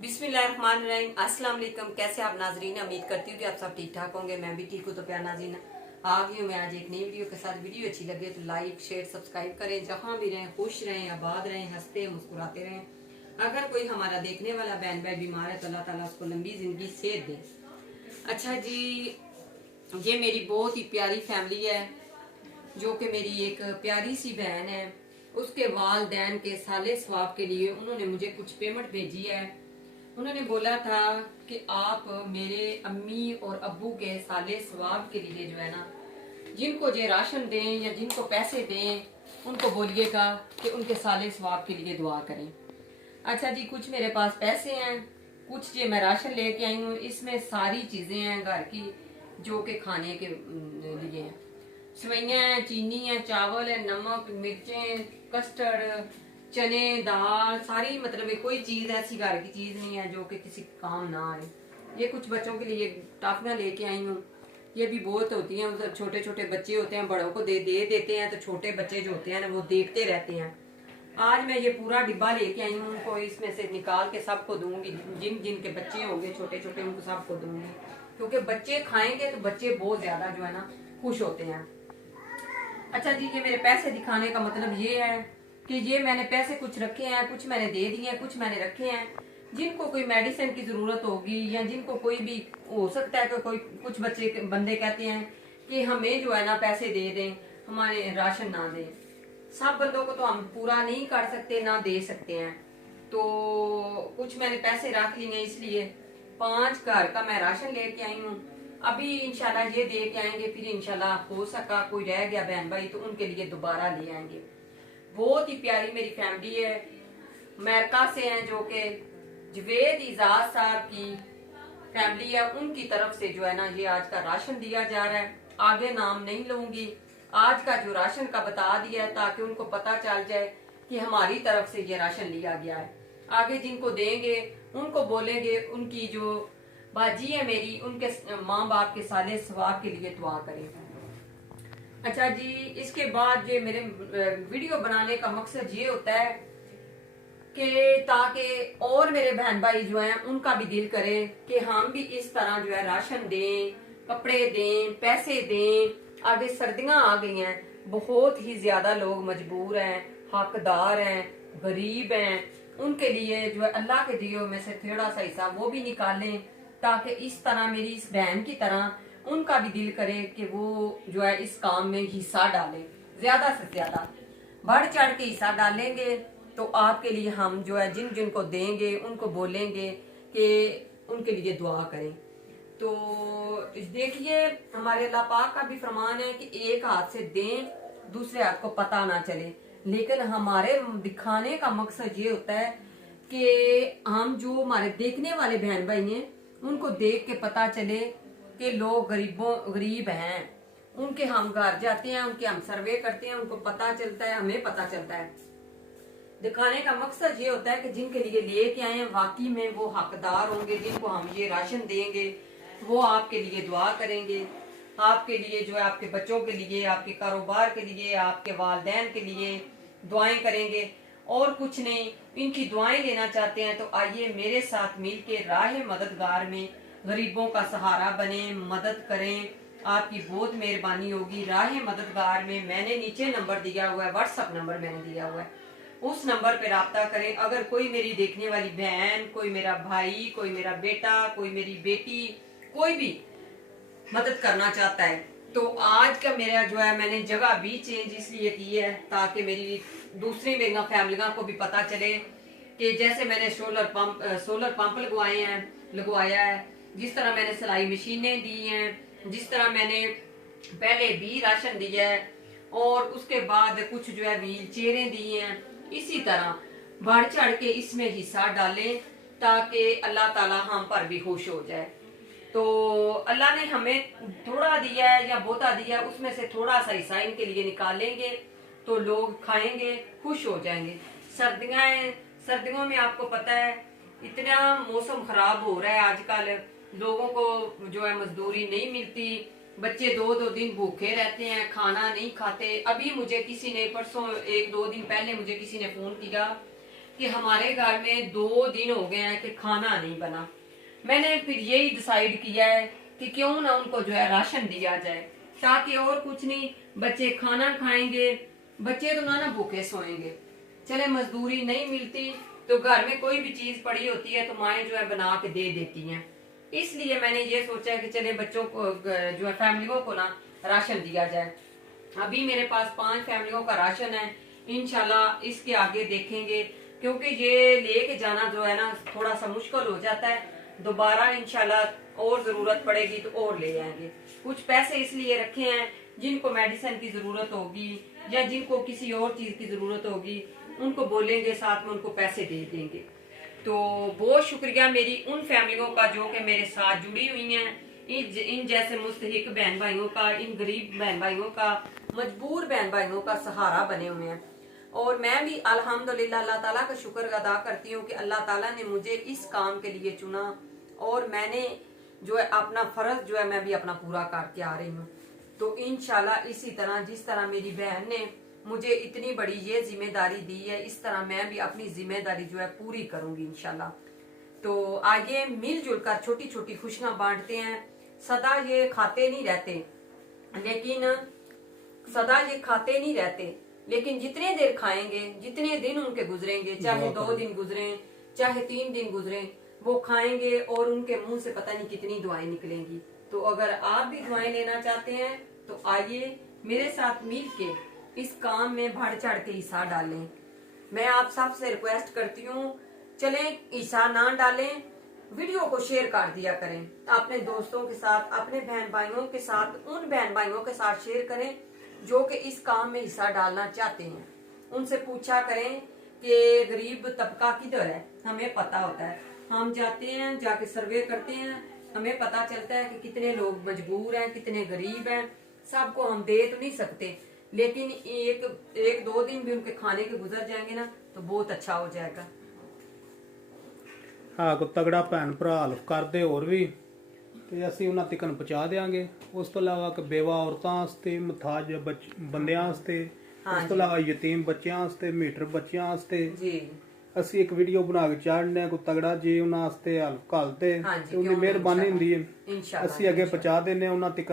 बिस्मिल्लाहिर्रहमानिर्रहीम। अस्सलाम वालेकुम। कैसे आप नाजरीन? उम्मीद करती हूँ कि आप सब ठीक ठाक होंगे। मैं भी ठीक हूँ। तो प्यार नाजरीन, आ गई हूँ मैं आज एक नई वीडियो के साथ। वीडियो अच्छी लगे तो लाइक शेयर सब्सक्राइब करें। जहाँ भी रहें खुश रहें, आबाद रहें, हंसते मुस्कुराते रहें। अगर कोई हमारा देखने वाला बहन भाई बीमार है तो अल्लाह ताला उसको लंबी जिंदगी सेहत दे। अच्छा जी, ये मेरी बहुत ही प्यारी फैमिली है, जो कि मेरी एक प्यारी सी बहन है। उसके वालदैन के साले सवाब के लिए उन्होंने मुझे कुछ पेमेंट भेजी है। उन्होंने बोला था कि आप मेरे अम्मी और अब्बू के साले सवाब के लिए जो है ना, जिनको ये राशन दें या जिनको पैसे दें, उनको बोलिएगा कि उनके साले सवाब के लिए दुआ करें। अच्छा जी, कुछ मेरे पास पैसे हैं, कुछ ये मैं राशन लेके आई हूँ। इसमें सारी चीजें हैं घर की जो कि खाने के लिए हैं। सेवइयाँ हैं, चीनी है, चावल है, नमक, मिर्चें, कस्टर्ड, चने, दाल, सारी मतलब कोई चीज ऐसी घर की चीज नहीं है जो कि किसी काम ना आए। ये कुछ बच्चों के लिए टॉफियां लेके आई हूँ। ये भी बहुत होती हैं, मतलब छोटे छोटे बच्चे होते हैं, बड़ों को दे देते हैं, तो छोटे बच्चे जो होते हैं ना वो देखते रहते हैं। आज मैं ये पूरा डिब्बा लेके आई हूँ। उनको इसमें से निकाल के सबको दूंगी, जिन जिन के बच्चे होंगे छोटे छोटे उनको सबको दूंगी, क्योंकि बच्चे खाएंगे तो बच्चे बहुत ज्यादा जो है ना खुश होते हैं। अच्छा जी, ये मेरे पैसे दिखाने का मतलब ये है कि ये मैंने पैसे कुछ रखे हैं, कुछ मैंने दे दिए हैं, कुछ मैंने रखे हैं। जिनको कोई मेडिसिन की जरूरत होगी या जिनको कोई भी हो सकता है कि कोई कुछ बंदे कहते हैं कि हमें जो है ना पैसे दे दें, हमारे राशन ना दें। सब बंदों को तो हम पूरा नहीं कर सकते, ना दे सकते हैं। तो कुछ मैंने पैसे रख लिए, इसलिए 5 घर का मैं राशन लेके आई हूँ। अभी इंशाल्लाह ये दे के आएंगे, फिर इंशाल्लाह हो सका कोई रह गया बहन भाई तो उनके लिए दोबारा ले आएंगे। बहुत ही प्यारी मेरी फैमिली है, अमेरिका से है, जो कि जवेद इजाज साहब की फैमिली है। उनकी तरफ से जो है ना ये आज का राशन दिया जा रहा है। आगे नाम नहीं लूंगी, आज का जो राशन का बता दिया है ताकि उनको पता चल जाए कि हमारी तरफ से ये राशन लिया गया है। आगे जिनको देंगे उनको बोलेंगे उनकी जो बाजी है मेरी, उनके माँ बाप के साले सवाब के लिए दुआ करें। अच्छा जी, इसके बाद ये मेरे वीडियो बनाने का मकसद ये होता है कि ताकि और मेरे बहन भाई जो हैं उनका भी दिल करे कि हम भी इस तरह जो है राशन दें, कपड़े दें, पैसे दें। आगे सर्दियां आ गई हैं, बहुत ही ज्यादा लोग मजबूर हैं, हकदार हैं, गरीब हैं। उनके लिए जो है अल्लाह के दिए में से थोड़ा सा हिस्सा वो भी निकालें, ताकि इस तरह मेरी इस बहन की तरह उनका भी दिल करे कि वो जो है इस काम में हिस्सा डाले। ज्यादा से ज्यादा बढ़ चढ़ के हिस्सा डालेंगे तो आपके लिए हम जो है जिन जिनको देंगे उनको बोलेंगे कि उनके लिए दुआ करें। तो देखिए, हमारे अल्लाह पाक का भी फरमान है कि एक हाथ से दें, दूसरे हाथ को पता ना चले। लेकिन हमारे दिखाने का मकसद ये होता है कि हम जो हमारे देखने वाले बहन भाई हैं उनको देख के पता चले कि लोग गरीब हैं। उनके हम घर जाते हैं, उनके हम सर्वे करते हैं, उनको पता चलता है, हमें पता चलता है। दिखाने का मकसद ये होता है कि जिनके लिए लेके आए हैं वाकई में वो हकदार होंगे, जिनको हम ये राशन देंगे वो आपके लिए दुआ करेंगे, आपके लिए जो है आपके बच्चों के लिए, आपके कारोबार के लिए, आपके वालदैन के लिए दुआएं करेंगे और कुछ नहीं। इनकी दुआएं लेना चाहते हैं तो आइए मेरे साथ मिलके राह मददगार में गरीबों का सहारा बने, मदद करें। आपकी बहुत मेहरबानी होगी। राह मददगार में मैंने नीचे नंबर दिया हुआ है, व्हाट्सएप नंबर मैंने दिया हुआ है, उस नंबर पे राब्ता करें। अगर कोई मेरी देखने वाली बहन, कोई मेरा भाई, कोई मेरा बेटा, कोई मेरी बेटी, कोई भी मदद करना चाहता है तो आज का मेरा जो है मैंने जगह भी चेंज इसलिए की है ताकि मेरी दूसरी मेरी फैमिलियां को भी पता चले कि जैसे मैंने सोलर पंप लगवाया है, जिस तरह मैंने सिलाई मशीनें दी हैं, जिस तरह मैंने पहले भी राशन दिया है और उसके बाद कुछ जो है व्हील चेयरें दी हैं, इसी तरह बढ़ चढ़ के इसमें हिस्सा डालें ताकि अल्लाह ताला हम पर भी खुश हो जाए। तो अल्लाह ने हमें थोड़ा दिया है या बहुता दिया है, उसमें से थोड़ा सा हिस्सा इनके लिए निकालेंगे तो लोग खाएंगे, खुश हो जाएंगे। सर्दियों में आपको पता है इतना मौसम खराब हो रहा है आजकल, लोगों को जो है मजदूरी नहीं मिलती, बच्चे 2-2 दिन भूखे रहते हैं, खाना नहीं खाते। अभी मुझे किसी ने परसों 1-2 दिन पहले मुझे किसी ने फोन किया कि हमारे घर में 2 दिन हो गए हैं कि खाना नहीं बना। मैंने फिर यही डिसाइड किया है कि क्यों ना उनको जो है राशन दिया जाए, ताकि और कुछ नहीं, बच्चे खाना खाएंगे, बच्चे तो ना भूखे सोएंगे। चले मजदूरी नहीं मिलती तो घर में कोई भी चीज पड़ी होती है तो माएं जो है बना के दे देती हैं। इसलिए मैंने ये सोचा कि चले बच्चों को जो है फैमिलियों को ना राशन दिया जाए। अभी मेरे पास 5 फैमिलियों का राशन है। इंशाल्लाह इसके आगे देखेंगे, क्योंकि ये लेके जाना जो है ना थोड़ा सा मुश्किल हो जाता है। दोबारा इंशाल्लाह और जरूरत पड़ेगी तो और ले आएंगे। कुछ पैसे इसलिए रखे हैं जिनको मेडिसिन की जरूरत होगी या जिनको किसी और चीज की जरूरत होगी, उनको बोलेंगे, साथ में उनको पैसे दे देंगे। तो बहुत शुक्रिया मेरी उन फैमिलियों का जो कि मेरे साथ जुड़ी हुई हैं, इन जैसे मुस्तहिक बहन भाइयों का, इन गरीब बहन भाइयों का, मजबूर बहन भाइयों का सहारा बने हुए हैं। और मैं भी अल्हम्दुलिल्लाह अल्लाह ताला का शुक्र अदा करती हूँ कि अल्लाह ताला ने मुझे इस काम के लिए चुना और मैंने जो है अपना फर्ज जो है मैं भी अपना पूरा करके आ रही हूँ। तो इंशाल्लाह इसी तरह जिस तरह मेरी बहन ने मुझे इतनी बड़ी ये जिम्मेदारी दी है, इस तरह मैं भी अपनी जिम्मेदारी जो है पूरी करूंगी इंशाल्लाह। तो आगे मिलजुल कर छोटी छोटी खुशियां बांटते हैं। सदा ये खाते नहीं रहते, लेकिन जितने देर खाएंगे, जितने दिन उनके गुजरेंगे, चाहे 2 दिन गुजरे चाहे 3 दिन गुजरे, वो खाएंगे और उनके मुंह से पता नहीं कितनी दुआएं निकलेंगी। तो अगर आप भी दुआएं लेना चाहते हैं तो आइए मेरे साथ मिल के इस काम में बढ़ चढ़ के हिस्सा डालें। मैं आप सबसे रिक्वेस्ट करती हूँ, चलें हिस्सा ना डालें, वीडियो को शेयर कर दिया करें अपने दोस्तों के साथ, अपने बहन भाइयों के साथ, उन बहन भाइयों के साथ शेयर करें जो कि इस काम में हिस्सा डालना चाहते हैं। उनसे पूछा करें कि गरीब तबका किधर है, हमें पता होता है। हम जाते हैं, जाके सर्वे करते हैं, हमें पता चलता है कि कितने लोग मजबूर हैं, कितने गरीब हैं। सबको हम दे तो नहीं सकते, लेकिन एक 2 दिन भी उनके खाने के गुजर जाएंगे ना तो बहुत अच्छा हो जाएगा। हाँ को तगड़ा भैन भरा हेल्प करते और भी ਤੇ ਅਸੀਂ ਉਹਨਾਂ ਤੱਕ ਪਹੁੰਚਾ ਦੇਵਾਂਗੇ। ਉਸ ਤੋਂ ਇਲਾਵਾ ਕਿ ਬੇਵਾ ਔਰਤਾਂ ਵਾਸਤੇ, ਮੁਹਤਾਜ ਬੰਦਿਆਂ ਵਾਸਤੇ, ਉਸ ਤੋਂ ਇਲਾਵਾ ਯਤੀਮ ਬੱਚਿਆਂ ਵਾਸਤੇ, ਮੀਟਰ ਬੱਚਿਆਂ ਵਾਸਤੇ ਜੀ ਅਸੀਂ ਇੱਕ ਵੀਡੀਓ ਬਣਾ ਕੇ ਚਾੜਨੇ ਕੋ ਤਗੜਾ ਜੇ ਉਹਨਾਂ ਵਾਸਤੇ ਹੈਲਪ ਕਰਦੇ ਤੇ ਉਹਦੀ ਮਿਹਰਬਾਨੀ ਹੁੰਦੀ ਹੈ, ਅਸੀਂ ਅੱਗੇ ਪਹੁੰਚਾ ਦੇਨੇ ਉਹਨਾਂ ਤੱਕ।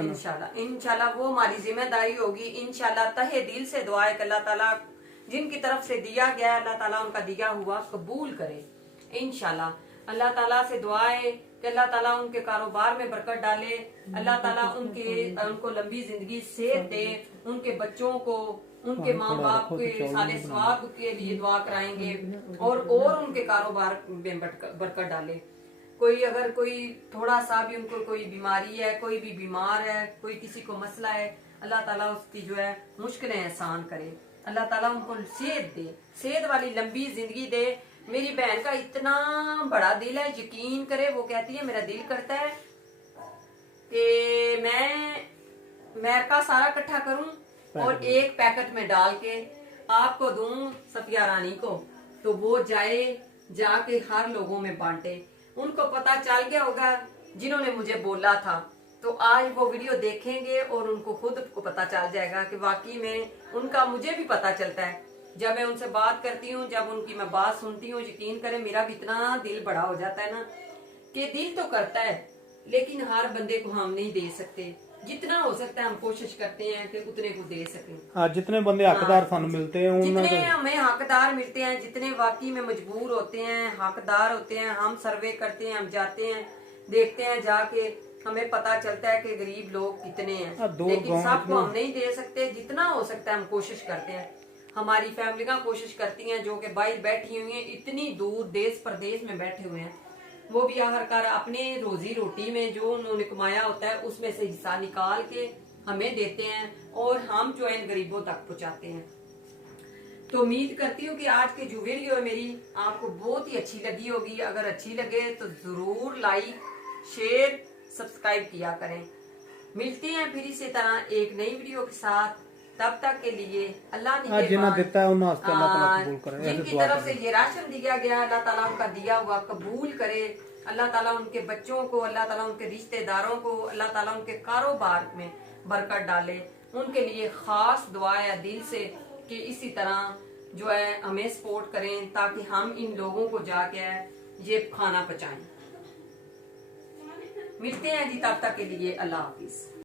इंशाल्लाह वो हमारी जिम्मेदारी होगी। इंशाल्लाह तहे दिल से दुआ है कि अल्लाह ताला जिनकी तरफ से दिया गया है अल्लाह ताला उनका दिया हुआ कबूल करे। इंशाल्लाह अल्लाह ताला से दुआ है कि अल्लाह ताला उनके कारोबार में बरकत डाले, अल्लाह ताला उनको लंबी जिंदगी सेहत दे, उनके बच्चों को, उनके माँ बाप के साले स्वाब के लिए दुआ कराएंगे और उनके कारोबार में बरकत डाले। अगर कोई थोड़ा सा भी उनको कोई बीमारी है, कोई भी बीमार है, कोई किसी को मसला है, अल्लाह ताला उसकी जो है मुश्किलें आसान करे, अल्लाह ताला उनको सेहत दे, सेहत वाली लंबी जिंदगी दे। मेरी बहन का इतना बड़ा दिल है, यकीन करे, वो कहती है मेरा दिल करता है कि मैं मैका सारा इकट्ठा करूं और एक पैकेट में डाल के आपको दूं सफिया रानी को, तो वो जाके हर लोगों में बांटे। उनको पता चल गया होगा जिन्होंने मुझे बोला था, तो आज वो वीडियो देखेंगे और उनको खुद को पता चल जाएगा कि वाकई में उनका, मुझे भी पता चलता है जब मैं उनसे बात करती हूँ, जब उनकी मैं बात सुनती हूँ, यकीन करें मेरा भी इतना दिल बड़ा हो जाता है ना कि दिल तो करता है, लेकिन हर बंदे को हम नहीं दे सकते। जितना हो सकता है हम कोशिश करते हैं कि उतने को दे सकें। जितने बंदे हकदार सानू मिलते हैं, जितने हमें हकदार मिलते हैं, जितने वाकई में मजबूर होते हैं, हकदार होते हैं, हम सर्वे करते हैं, हम जाते हैं, देखते हैं, जाके हमें पता चलता है कि गरीब लोग कितने हैं, लेकिन सबको हम नहीं दे सकते। जितना हो सकता है हम कोशिश करते हैं। हमारी फैमिलियां कोशिश करती हैं जो कि बाहर बैठी हुई हैं, इतनी दूर देश प्रदेश में बैठे हुए हैं, वो भी आखिरकार अपने रोजी रोटी में जो उन्होंने कमाया होता है उसमें से हिस्सा निकाल के हमें देते हैं और हम जो इन गरीबों तक पहुंचाते हैं। तो उम्मीद करती हूँ कि आज की जो वीडियो है मेरी आपको बहुत ही अच्छी लगी होगी। अगर अच्छी लगे तो जरूर लाइक, शेयर, सब्सक्राइब किया करें। मिलते हैं फिर इसी तरह एक नई वीडियो के साथ। तब तक के लिए अल्लाह ने जिनकी तरफ से ये राशन दिया गया अल्लाह ताला उनका दिया हुआ कबूल करे। अल्लाह ताला उनके बच्चों को, अल्लाह ताला उनके रिश्तेदारों को, अल्लाह ताला उनके कारोबार में बरकत डाले। उनके लिए खास दुआ है दिल से कि इसी तरह जो है हमें सपोर्ट करें ताकि हम इन लोगों को जाके ये खाना पहुंचाएं। मिलते हैं जी, तब तक के लिए अल्लाह हाफिज।